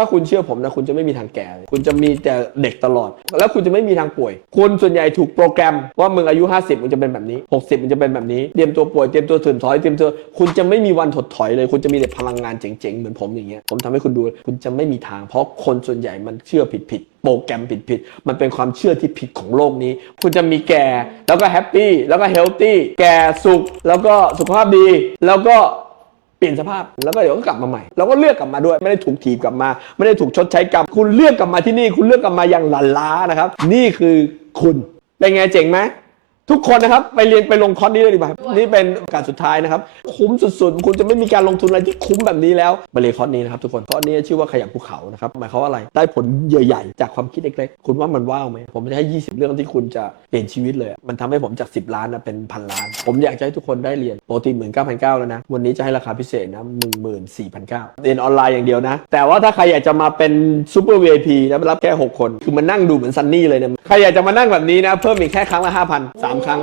ถ้าคุณเชื่อผมนะคุณจะไม่มีทางแก่เลยคุณจะมีแต่เด็กตลอด แล้วคุณจะไม่มีทางป่วย คนส่วนใหญ่ถูกโปรแกรมว่ามึงอายุ 50มึงจะเป็นแบบนี้ 60มึงจะเป็นแบบนี้เตรียมตัวป่วยเตรียมตัวตื่นถอยเตรียมตัวคุณจะไม่มีวันถดถอยเลย คุณจะมีแต่พลังงานเจ๋งๆเหมือนผมอย่างเงี้ยผมทำให้คุณดูคุณจะไม่มีทางเพราะคนส่วนใหญ่มันเชื่อผิดๆโปรแกรมผิดๆ มันเป็นความเชื่อที่ผิดของโลกนี้ คุณจะมีแก่ แล้วก็แฮปปี้ แล้วก็เฮลตี้ แก่สุข แล้วก็สุขภาพดี แล้วก็ เปลี่ยนสภาพแล้วก็เดี๋ยวก็กลับมาใหม่เราก็เลือกกลับมาด้วยไม่ได้ถูกถีบกลับมา ไม่ได้ถูกชดใช้กรรมคุณเลือกกลับมาที่นี่ คุณเลือกกลับมาอย่างหลันล้านะครับ นี่คือคุณเป็นไงเจ๋งไหมทุกคนนะครับไปเรียนไปลงคอร์สนี้เลยดีกว่า นี่เป็นโอกาสสุดท้ายนะครับ คุ้มสุดๆ คุณจะไม่มีการลงทุนอะไรที่คุ้มแบบนี้แล้วมาเรียคอร์สนี้นะครับทุกคนคอร์สนี้ชื่อว่าขยับภูเขานะครับหมายความว่าอะไรได้ผลใหญ่ๆจากความคิดเล็กๆ คุณว่ามันว้าวไหมผมจะให้ 20 เรื่องที่คุณจะเปลี่ยนชีวิตเลย มันทำให้ผมจาก 10 ล้านนะเป็นพันล้าน ผมอยากจะให้ทุกคนได้เรียนปกติหมื่นเก้าพันเก้าแล้วนะวันนี้จะให้ราคาพิเศษนะหนึ่งหมื่นสี่พันเก้าเรียนออนไลน์อย่างเดียวนะ แต่ว่าถ้าใครอยากจะมาเป็นซูเปอร์ VIP นะรับแค่ 6 คน คือมานั่งดูเหมือนซันนี่เลยนะใครอยากจะมานั่งแบบนี้นะเพิ่มอีกแค่ครั้งละ5,000สามครั้ง